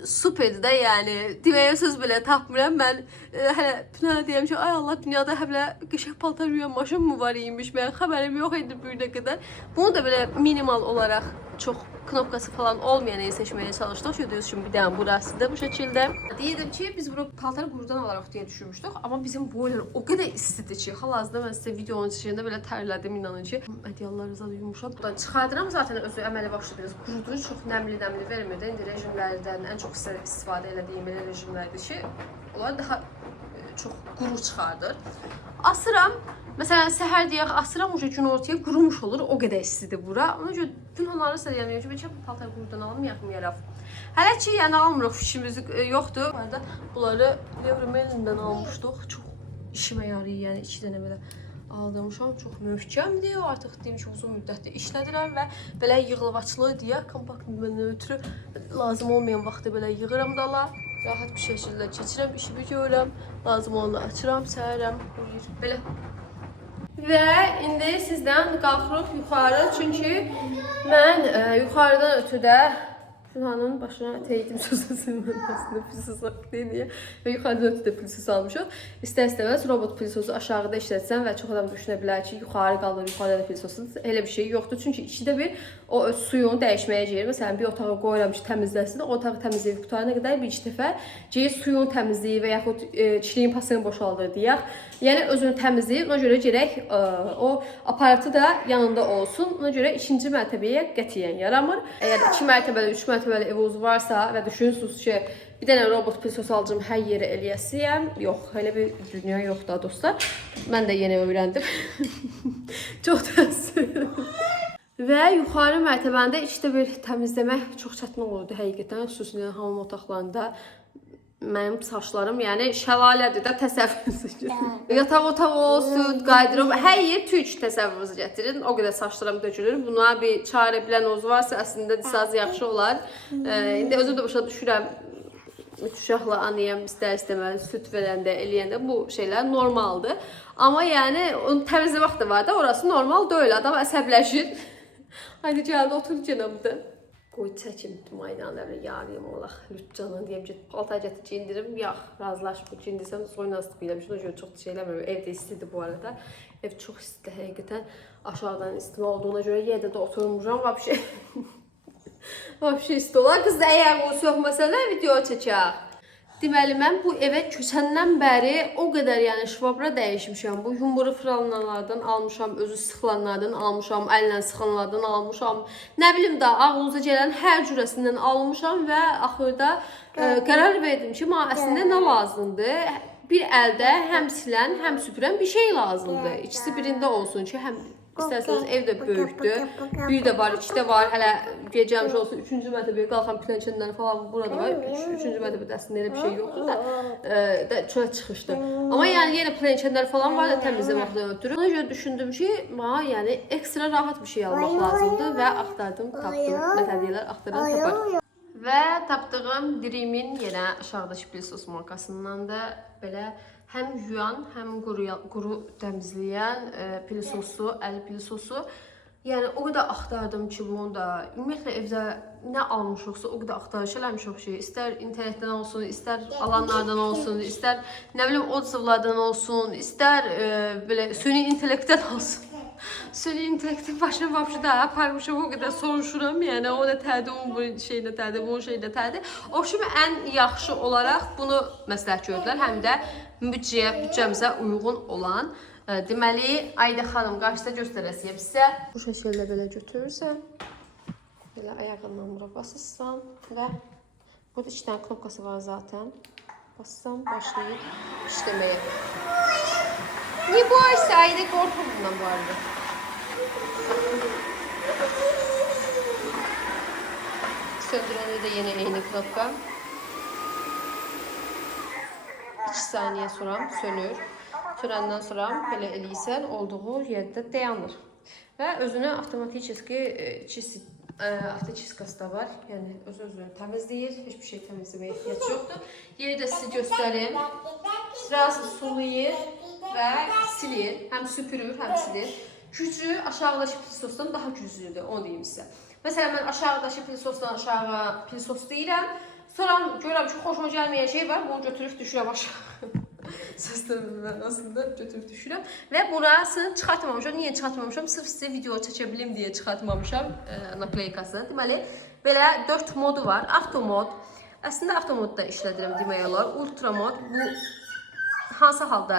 Superdir də, yəni deməyə söz belə tapmıram. Mən hələ Pınara deyəm ki, ay Allah, dünyada hələ qəşəng paltar yuyan maşın mı var imiş? Mənim xəbərim yox idi bu günə qədər. Bunu da belə minimal olaraq çox knopkası falan olmayan el seçməyə çalışdıq. Gördüyünüz kimi bir dənə burası da bu şəkildə. Deyirdim ki, biz bura paltarı qurudan alaraq deyə düşünmüşdük. Amma bizim boiler o qədər istidir ki, hal-hazırda mən sizə videonun içində belə tərlədim, inanın ki. Ədyalları zaten yumuşaq. Buradan çıxardıram, zaten özü əməli başlı biraz quruducu, çox nəmli vermir. İndi rejimlərdən ən çox istifadə elədiyim elə rejimlərdir ki, onlar daha çox quru çıxardır. Asıram. Məsələn, səhər deyək, asıram, gün ortaya qurumuş olur, o qədər istidir bura. Ona görə Pünhanları söyləyəm ki, bəlkə paltar qurudan almayaq. Hələ ki, yəni almırıq, fikrimiz yoxdur. Bu arada bunları Levromelindən almışdıq. Çox işimə yarayır, yəni 2 dənə belə aldırmışam. Çox möhkəmdir. Artıq deyim ki, uzun müddətdir işlədirəm və belə yığılvaçlı deyək, kompaktından ötürü lazım olmayan vaxtda belə yığıram dala. Rahat bir şəkildə keçirəm, işimi görürəm. Lazım olanda açıram, səhərəm, buyur. Belə. Və indi sizdən qalxırıq yuxarı, çünki mən yuxarıdan ötüdə Pünhanın başına teydim sözəsinin aslında pilisos deyə və yuxarıdan ötüdə pilisos almışıq. İstər-istəməz robot pilisosu aşağıda işlətsən və çox adam düşünə bilər ki, yuxarı qalır, yuxarıda da pilisosu. Elə bir şey yoxdur, çünki ikidə bir o suyunu dəyişməyə gedir. Məsələn, bir otağı qoyuram ki, təmizləsin, o otağı təmizləyib qutarana qədər bir iki dəfə gedir suyunu təmizləyir və yaxud çiliyin pasını boşaldır deyək. Yəni özünü təmizləyir, ona görə gərək o aparatı da yanında olsun. Ona görə ikinci mərtəbəyə qətiyyən yaramır. Əgər 2 mərtəbəli, 3 mərtəbəli eviniz varsa və düşünürsünüz ki, bir dənə robot pilisos alacağım, hər yerə eləyəsiyəm. Yox, elə bir dünya yoxdur dostlar. Mən də yeni öyrəndim. Çox təəssüf. Və yuxarı mərtəbəndə içdə bir təmizləmək çox çətin olurdu həqiqətən, xüsusilə hamam otaqlarında. Mənim saçlarım, yəni şəlalədir də, təsəvvürünüzü yataq otağı olsun, qaydırob, hər yer tük təsəvvürünüzü gətirin. O qədər saçlarım dökülür. Buna bir çarə bilən varsa əslində desaz yaxşı olar. İndi özüm də başa düşürəm. 3 uşaqla anıyam, istər-istəməz süt verəndə, eləyəndə bu şeylər normaldır. Amma yəni onu təmizləmək də var da, orası normal deyil. Adam əsəbləşir. Haydi gəldi, otur cənabda. Qoy çəkim maydanı da belə yarıyım olaq. Lütcanı deyəm ki, paltar gətir cindirim. Yox, razılaşmır. Cindirsəm soyunazlıq eləmişim. Ona görə çox şey eləmirəm. Evdə istidir bu arada. Ev çox istidir həqiqətən. Aşağıdan isti olduğuna görə yerdə də oturmuram. Vəbşə isti olar. Qız da əgər o soxmasələr video çəkək. Deməli, mən bu evə köçəndən bəri o qədər yəni şvabra dəyişmişəm. Bu yumru fırlananlardan almışam, özü sıxılanlardan almışam, əllə sıxılanlardan almışam. Nə bilim də ağlınıza gələn hər cürəsindən almışam və axırda qərar verdim ki, mənə əslində nə lazımdır? Bir əldə həm silən, həm süpürən bir şey lazımdır. İkisi birində olsun ki, həm İstərseniz ev də böyükdür. Bir də var, 2 də var. Hələ gecəmiş olsun, 3-cü mərtəbəyə qalxan pilləkənlər falan burada var. 3-cü mərtəbədə əslində elə bir şey yoxdur da çölə çıxışdır. Amma yəni yenə pilləkənlər falan var da təmizləməkdən ötürü. Ona görə düşündüm ki, mənə yəni ekstra rahat bir şey almaq lazımdır və axtardım, tapdım. Mətədiyələr axtaran tapar. Və tapdığım Dream'in yenə aşağıdakı pilisos markasındandır. Belə həm yuyan, həm quru təmizləyən pilisosu, əl pilisosu. Yəni o qədər axtardım ki, bunu da ümumiyyətlə evdə nə almışıqsa o qədər axtarış eləmişik ki, istər internetdən olsun, istər alanlardan olsun, istər nə bilim odzivlardan olsun, istər belə süni intellektdən olsun. Süni intellektin başına vəbşi də aparmışım, o qədər soruşuram, yəni o da tədi, bu şey də tədi, bu şey də tədi. O kimi ən yaxşı olaraq bunu məsləhət gördülər, həm də büdcəmizə uyğun olan. Deməli, Ayda xanım qarşıda göstərəsiyəm sizə. Bu şəkildə belə götürürsən, belə ayağından bura basırsan və burada 2 dənə knopkası var zaten. bassam başlayır işləməyə. Niye bu ay sayede korkum bundan bu arada? Söndürende de yine eyni knopka. 2 saniye sonra sönür. Sönəndən sonra belə eləyirsən, olduğu yerdə dayanır. Və özünə avtomatik avtoçiskası da var. Yəni öz-özünü təmizləyir. Heç bir şey təmizləməyə ehtiyac yoxdur. Yeri də sizə göstərim. Sırası sulayır və silir. Həm süpürür, həm silir. Gücü aşağıdakı pilisosdan daha güclüdür, onu deyim sizə. Məsələn, mən aşağıdakı pilisosdan aşağı pilisos deyirəm. Sonra görürəm ki, xoşuma gəlməyən şey var, bunu götürüb düşürəm aşağı. Səslərimdən aslında götürüb düşürəm. Və burasını çıxartmamışam. Niyə çıxartmamışam? Sırf sizə video çəkə bilim deyə çıxartmamışam nakleykasını. Deməli, belə 4 modu var. Avtomod. Əslində avtomodda işlədirəm demək olar. Ultra mod. Bu hansı halda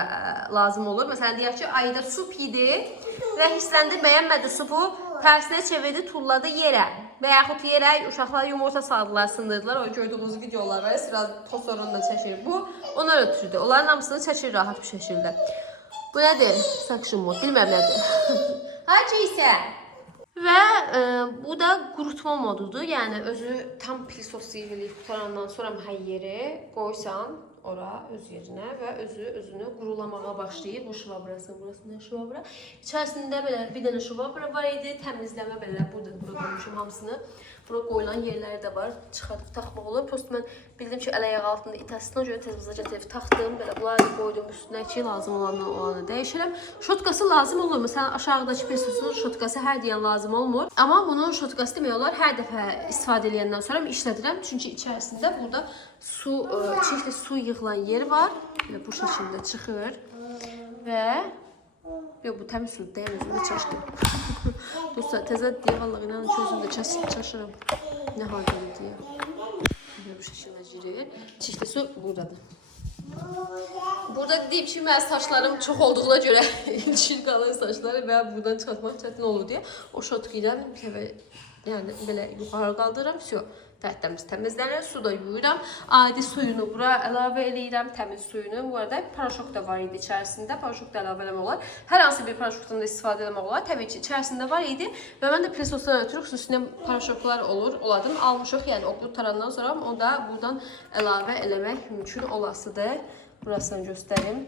lazım olur? Məsələn, deyək ki, ayda su pidi və hissləndi, bəyənmədi supu, tərsinə çevirdi, tulladı yerə. Və yaxud yerə uşaqlar yumurta saldılar, sındırdılar. O gördüyünüz videolar var, sıra tosorunla çəkir. Bu, onlar ötürüdür. Onların hamısını çəkir rahat bir şəkildə. Bu nədir? Suction mod, bilməm nədir. Hacı isə. Və bu da qurutma modudur. Yəni, özü tam pilisos yığılıyıb qutarandan sonra hər yeri qoysan ora öz yerinə və özünü qurulamağa başlayır. Bu şvabrası, burasında şvabra. İçərisində belə bir dənə şvabra var idi. Təmizləmə belə bura qoymuşum hamısını. Bura qoyulan yerləri də var. Çıxarıb taxmaq olur. Prosto mən bildim ki, əl ayaq altında itəsindən görə tez gətirib taxdım. Belə bunları qoydum üstünə ki, lazım olanı dəyişirəm. Şotkası lazım olur. Məsələn, aşağıdakı pilisosun şotkası hər deyən lazım olmur. Amma bunun şotkası demək olar hər dəfə istifadə edəndən sonra işlədirəm. Çünki içərisində burada çirkli su yığılan yer var. Belə bu şəkildə çıxır. Və bu təmiz su deyil, özümdə çaşdım. Dostlar, təzə deyə vallahi inanın ki, özümdə çaşırım. Nə haldır deyə. Bu şəkildə girir. Çirkli su buradadır. Burada deyib ki, mənim saçlarım çox olduğuna görə ilçil qalan saçları və buradan çıxartmaq çətin olur deyə o şotku ilə yəni belə yuxarı qaldırıram. Tərtəmiz təmizlənir, su da yuyuram. Adi suyunu bura əlavə eləyirəm, təmiz suyunu. Bu arada paraşok da var idi içərisində. Paraşok da əlavə eləmək olar. Hər hansı bir paraşokdan da istifadə eləmək olar. Təbii ki, içərisində var idi və mən də pilisosdan ötürü xüsusilə paraşoklar olur. Onlardan almışıq, yəni o qutarandan sonra onu da buradan əlavə eləmək mümkün olasıdır. Burasını göstərim.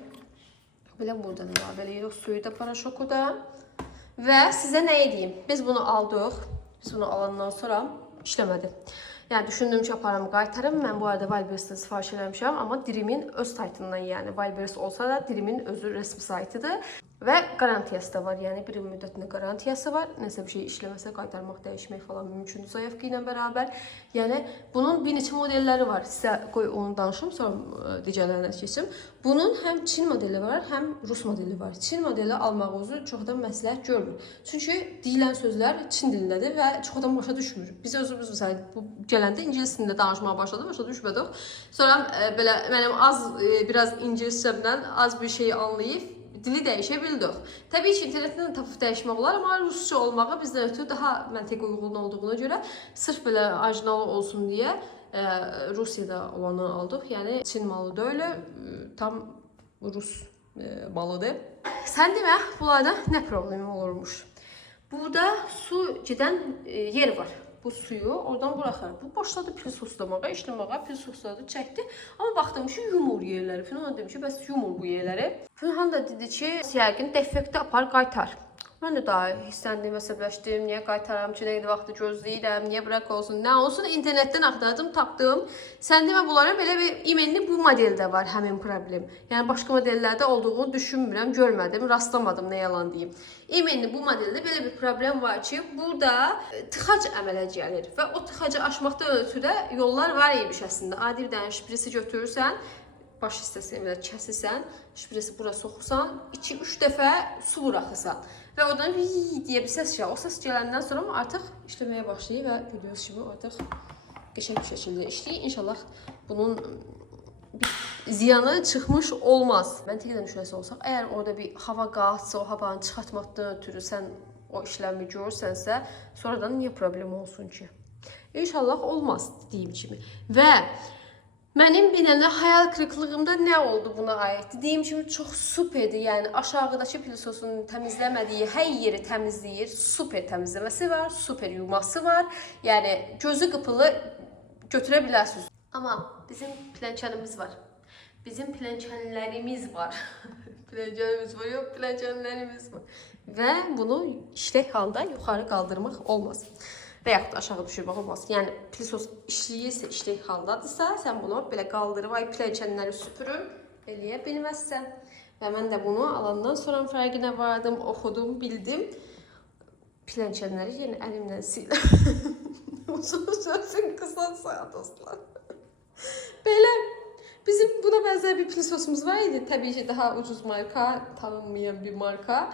Belə buradan əlavə eləyirik suyu da, paraşoku da. Və sizə nə edeyim? Biz bunu aldıq. Biz bunu alandan sonra işləmədi. Yəni düşündüm ki, aparım, qaytarım. Mən bu arada Wildberries-dən sifariş eləmişəm, amma Dirimin öz saytından, yəni Wildberries olsa da Dirimin özü rəsmi saytıdır. Və qarantiyası da var, yəni bir il müddətində qarantiyası var. Nəsə bir şey işləməsə qaytarmaq, dəyişmək falan mümkündür zayovka ilə bərabər. Yəni bunun bir neçə modelləri var. Sizə qoy onu danışım, sonra digərlərinə keçim. Bunun həm Çin modeli var, həm Rus modeli var. Çin modeli almaq özü çoxdan məsləhət görmür. Çünki deyilən sözlər Çin dilindədir və çoxdan başa düşmür. Biz özümüz məsələn bu gələndə ingilis dilində danışmağa başladıq, başa düşmədik. Sonra belə mənim biraz ingiliscəmdən az bir şey anlayıb dili dəyişə bildik. Təbii ki, internetdən tapıb dəyişmək olar, amma rusca olmağı bizdən ötürü daha məntiqə uyğun olduğuna görə sırf belə orijinalı olsun deyə Rusiyada olanı aldıq. Yəni Çin malı deyil, tam Rus malıdır. Sən demə, bunlarda nə problemi olurmuş? Burada su gedən yer var. Bu suyu oradan buraxır. Bu başladı pilisoslamağa, işləməyə, pilisosladı, çəkdi. Amma baxdım ki, yumur yerləri. Fünhan demiş ki, bəs yumur bu yerləri. Fünhan da dedi ki, yəqin defekti apar, qaytar. Mən də daha hissəndim, əsəbləşdim, niyə qaytaram ki, nə vaxtı gözləyirəm, niyə bırak olsun, nə olsun, internetdən axtardım, tapdım. Sən demə, bunlara belə bir imenli bu modeldə var həmin problem. Yəni, başqa modellərdə olduğunu düşünmürəm, görmədim, rastlamadım, nə yalan deyim. İmenli bu modeldə belə bir problem var ki, burada tıxac əmələ gəlir və o tıxacı aşmaqdan ötürü də yollar var imiş əslində. Adi bir dənə şprisi götürürsən, baş hissəsini belə kəsirsən, şprisi bura soxursan, 2-3 dəfə su buraxırsan. Və oradan deyə bir səs gəlir. O səs gələndən sonra artıq işləməyə başlayır və gördüyünüz kimi artıq qəşəng bir şəkildə işləyir. İnşallah bunun bir ziyanı çıxmış olmaz. Məntiqdən düşünəsi olsaq, əgər orada bir hava qalxsa, o havanı çıxartmaqdan ötürü sən o işləmi görürsənsə, sonradan niyə problem olsun ki? İnşallah olmaz, dediyim kimi. Və Mənim bir dənə hayal kırıklığımda nə oldu buna aid? Dediyim kimi çox superdir. Yəni aşağıdakı pilisosun təmizləmədiyi hər yeri təmizləyir. Super təmizləməsi var, super yuması var. Yəni gözü qıpılı götürə bilərsiniz. Amma bizim plənkənimiz var. Bizim plənkənlərimiz var. Plənkənimiz var, yox, plənkənlərimiz var. Və bunu işlək halda yuxarı qaldırmaq olmaz. Və yaxud da aşağı düşürmək olmaz. Yəni pilisos işləyirsə, işlək haldadırsa, sən bunu belə qaldırıb, ay plənkənləri süpürün, eləyə bilməzsən. Və mən də bunu alandan sonra fərqinə vardım, oxudum, bildim. Plənkənləri yenə əlimlə sildim. Uzun sözün qısa dostlar. Belə bizim buna bənzər bir pilisosumuz var idi. Təbii ki, daha ucuz marka, tanınmayan bir marka.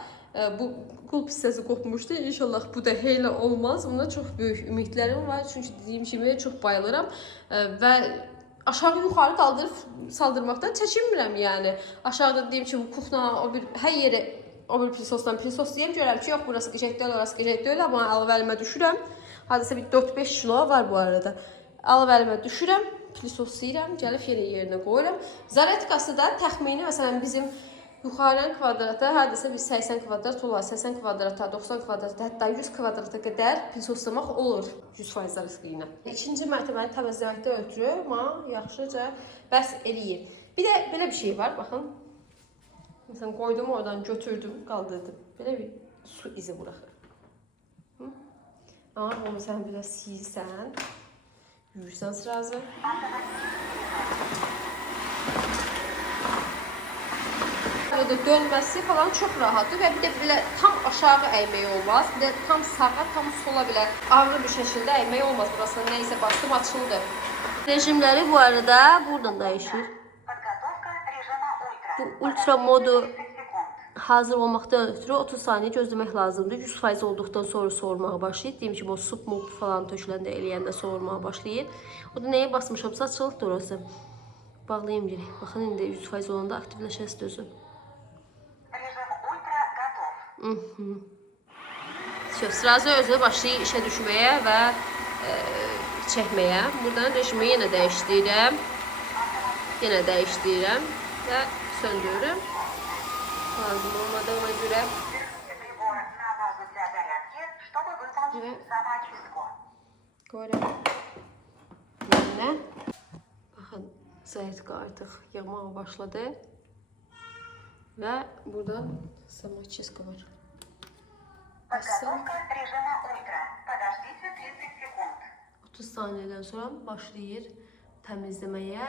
Bu qulp hissəsi qopmuşdu. İnşallah bu da heylə olmaz. Buna çox böyük ümidlərim var. Çünki dediyim kimi çox bayılıram. Və aşağı yuxarı qaldırıb saldırmaqdan çəkinmirəm yəni. Aşağıda dediyim kimi kuxna, o bir hər yeri o bir pilisosdan pilisos deyəm. Görürəm ki, yox burası qıcaq deyil, orası qıcaq deyil. Amma alıb əlimə düşürəm. Hardasa bir 4-5 kilo var bu arada. Alıb əlimə düşürəm, pilisoslayıram, gəlib yerinə qoyuram. Zaretkası da təxmini məsələn bizim yuxarı kvadrata hardasa bir 80 kvadrat olar, 80 kvadrata, 90 kvadrata, hətta 100 kvadrata qədər pilisoslamaq olur 100% riski ilə. İkinci mərtəbəni təmizləməkdə ötürü yaxşıca bəs eləyir. Bir də belə bir şey var, baxın. Məsələn, qoydum oradan, götürdüm, qaldırdım. Belə bir su izi buraxır. Amma onu sən biraz silsən, yuyursan sırası. Burada dönməsi falan çox rahatdır və bir də belə tam aşağı əymək olmaz. Bir də tam sağa, tam sola belə ağır bir şəkildə əymək olmaz. Burasına neysə bastım, açıldı. Rejimləri bu arada buradan dəyişir. Bu ultra modu hazır olmaqdan ötürü 30 saniyə gözləmək lazımdır. 100% olduqdan sonra soğurmağa başlayır. Deyim ki, o sup mup falan töküləndə, eləyəndə soğurmağa başlayır. O da nəyə basmışamsa açılıqdır orası. Bağlayayım gerek. Baxın, indi 100% olanda aktivləşəsi özü. Sırası özü başlayır işə düşməyə və çəkməyə. Buradan rejimi yenə dəyişdirirəm. Yenə dəyişdirirəm və söndürürüm. Lazım olmadığına görə. Qoyuram. Yerinə. Baxın, zaytka artıq yağmağa başladı. Və burada samaçiska var. Подготовка режима ультра. Подождите 30 секунд. 30 saniyədən sonra başlayır təmizləməyə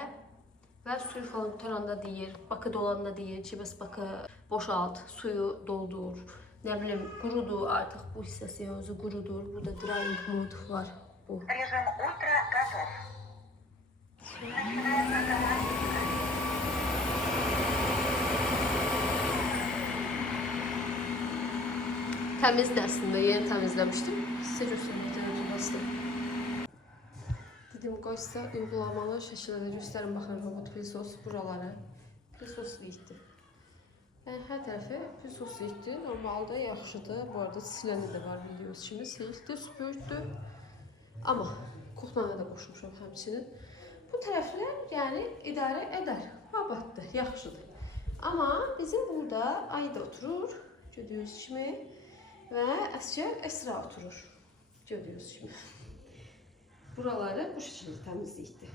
və suyu falan tutaranda deyir, bakı dolanda deyir ki, bəs bakı boşalt, suyu doldur. Nə bilim, qurudur artıq bu hissəsi, özü qurudur. Burada drying mode var bu. Режим ультра готов. Начинается автоматика. Təmizdir əslində, yeni təmizləmişdim. Sizə göstərməkdən bastım. Dedim, qoy sizə uygulamalı şəkildə göstərim, baxın, robot pilisos buraları. Pilisoslayıqdır. Yəni, hər tərəfi pilisoslayıqdır. Normalda yaxşıdır. Bu arada siləni də var, biliyoruz kimi. Silikdir, süpürürdür. Amma kuxnana da qoşmuşam həmçinin. Bu tərəflər, yəni, idarə edər. Abaddır, yaxşıdır. Amma bizim burada ayda oturur, gördüyünüz kimi. Və əsgər Əsra oturur. Gördüyünüz kimi. Buraları bu şəkildə təmizləyikdir.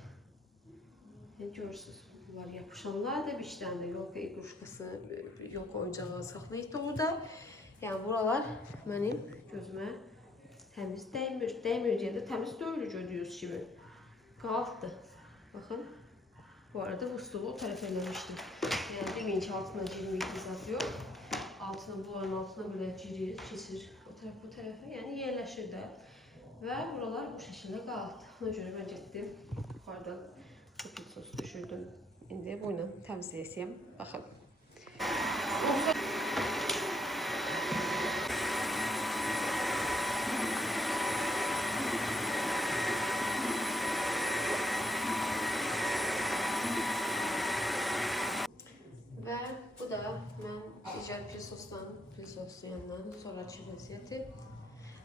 Yəni, görürsünüz, bunlar yapışanlar da bir dənə də yolka iqruşkası, yolka oyuncağı saxlayıqdır burada. Yəni, buralar mənim gözümə təmiz dəymir. Dəymir deyə də təmiz deyil, gördüyünüz kimi. Qalxdır. Baxın. Bu arada bu stolu o tərəf eləmişdim. Yəni, deməyin ki, altına girməyik zat yox. Altına, bunların altına belə girir, keçir o tərəf bu tərəfə, yəni yerləşir də. Və buralar bu şəkildə qaldı. Ona görə mən getdim, yuxarıdan bu pilisos düşürdüm. İndi bu ilə təmizləyəcəyəm. Baxın. Və bu da mən digər pilisoslayandan sonraki vəziyyəti.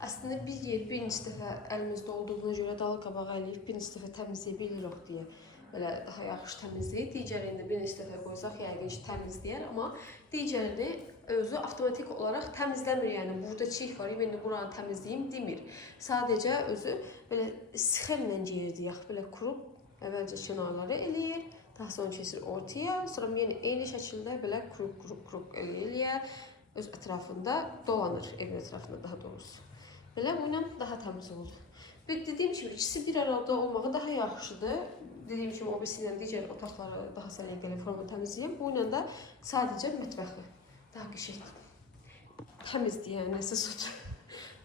Əslində bir yer birinci dəfə əlimizdə olduğuna görə dalı qabağa eləyib, birinci dəfə təmizləyə bilirik deyə belə daha yaxşı təmizləyir. Digərində bir neçə dəfə qoysaq yəqin ki təmizləyər, amma digərini özü avtomatik olaraq təmizləmir. Yəni burada çiy var, indi buranı təmizləyim demir. Sadəcə özü belə sıxırla geyirdi, yaxud belə kurub əvvəlcə kənarları eləyir, daha sonra keçir ortaya, sonra yenə eyni şəkildə belə kurub eləyir, öz ətrafında dolanır, evin ətrafında daha doğrusu. Belə bununla daha təmiz olur. Və dediyim kimi ikisi bir arada olmağı daha yaxşıdır. Dediyim kimi o birisi ilə digər otaqları daha səliqəli formada təmizləyir. Bu ilə də sadəcə mətbəxi daha qəşəng təmizdir, yəni əsas odur.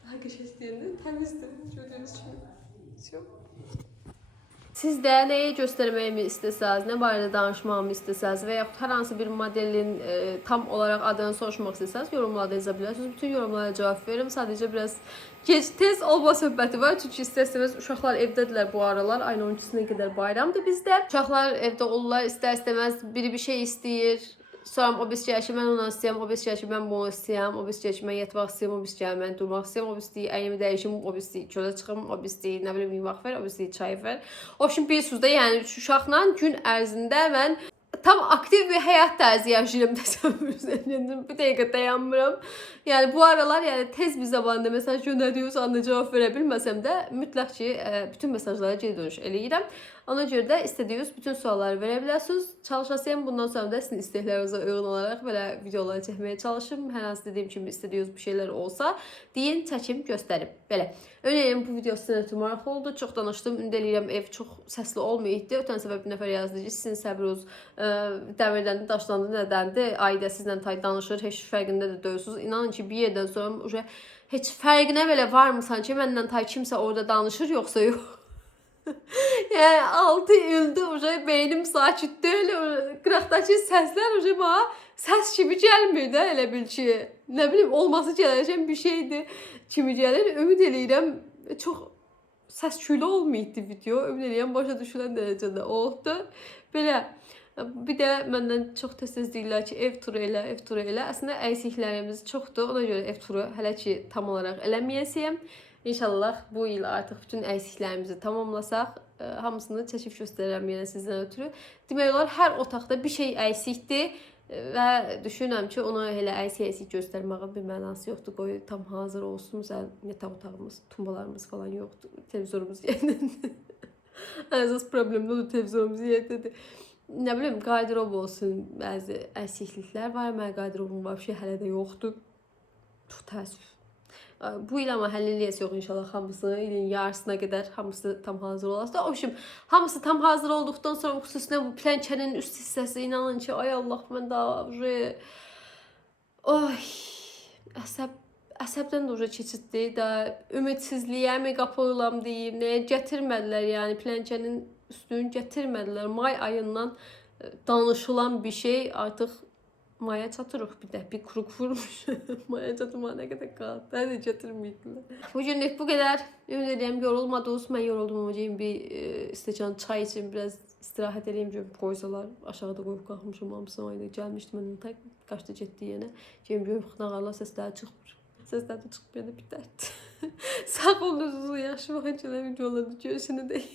Daha qəşəng deyəndə təmizdir. Gördüyünüz kimi. Çox. Siz də nəyi göstərməyimi istəsəz, nə barədə danışmağımı istəsəz və yaxud hər hansı bir modelin tam olaraq adını soruşmaq istəsəz, yorumlarda yaza bilərsiniz. Bütün yorumlara cavab veririm. Sadəcə biraz tez olma söhbəti var. Çünki istərsəniz uşaqlar evdədirlər bu aralar. Ayın 12-sinə qədər bayramdır bizdə. Uşaqlar evdə olurlar, istər-istəməz biri bir şey istəyir. Sonra o birisi deyir ki, mən onu istəyirəm, o birisi deyir ki, mən bunu istəyirəm, o birisi deyir ki, mən yatmaq istəyirəm, o birisi deyir ki, mən durmaq istəyirəm, o birisi deyir, əynimi dəyişim, o birisi deyir, çölə çıxım, o birisi deyir, nə bilim, yemək ver, o birisi deyir, çay ver. O şimdi bir sözdə, yəni uşaqla gün ərzində mən tam aktiv bir həyat tərzi yaşayıram desəm, bir dəqiqə dayanmıram. Yəni bu aralar yəni tez bir zamanda mesaj göndəriyorsa anda cavab verə bilməsəm də mütləq ki bütün mesajlara geri dönüş eləyirəm. Ona görə də istədiyiniz bütün sualları verə bilərsiniz. Çalışasıyam bundan sonra da sizin istəklərinizə uyğun olaraq belə videolar çəkməyə çalışım. Hər hansı dediyim kimi istədiyiniz bir şeylər olsa deyin, çəkim, göstərim. Belə. Önəyəm bu video sizə üçün maraqlı oldu. Çox danışdım. Ümid eləyirəm ev çox səsli olmayıbdı. Ötən səbəb bir nəfər yazdı ki, sizin səbriniz dəmirləndi, daşlandı, nədəndir? Ayda sizlə tay danışır, heç fərqində də deyilsiniz. İnanın ki, bir yerdən sonra heç fərqinə belə varmısan ki, məndən tay kimsə orada danışır, yoxsa yox. Yəni 6 ildir beynim sakit deyil. Qıraqdakı səslər bana səs kimi gəlmir də, elə bil ki, nə bilim olması gələcək bir şeydir kimi gəlir. Ümid eləyirəm çox səs-küylü olmayıbdı video. Ümid eləyirəm başa düşülən dərəcədə oldu. Belə bir də məndən çox tez deyirlər ki, ev turu elə, ev turu elə. Əslində əksiklərimiz çoxdur. Ona görə ev turu hələ ki tam olaraq eləməyəsiyəm. İnşallah bu il artıq bütün əksiklərimizi tamamlasaq, hamısını çəkib göstərərəm yenə sizdən ötürü. Demək olar hər otaqda bir şey əksikdir və düşünürəm ki, ona elə əksik göstərməyə bir mənası yoxdur. Qoy tam hazır olsun. Məsələn, yataq otağımız, tumbalarımız falan yoxdur. Televizorumuz yerdədir. Ən əsas problem odur, televizorumuz yerdədir. Nə bilim, qardırob olsun, bəzi əksikliklər var. Mənim qardırobum var, bir şey hələ də yoxdur. Çox təəssüf. Bu il ama həll eləyəsi yox inşallah hamısı. İlin yarısına qədər hamısı tam hazır olasın. O üçün hamısı tam hazır olduqdan sonra xüsusilə bu plənçənin üst hissəsi inanın ki, ay Allah mən daha əsəbdən də keçiddir də ümidsizliyə mi qapılıram deyim, nəyə gətirmədilər yəni plənçənin üstünü gətirmədilər. May ayından danışılan bir şey artıq Maya çatırıq bir də. Bir kuruk vurmuş. Maya çatırmağa nə qədər qaldı. Hələ gətirməyidilər. Bugünlük bu qədər. Ümid edirəm yorulmadınız. Mən yoruldum ama bir istəcan çay için biraz istirahət edeyim. Qoysalar aşağıda qoyub qalxmışım. Hamısına ayda gəlmişdim. Məndən tak qaçdı getdi yenə. Görüm nağarlar səsləri çıxmır. Səslər də çıxmıyor da bir dərd. Sağ olun, yaxşı vaxt videolarda görüşənə dək.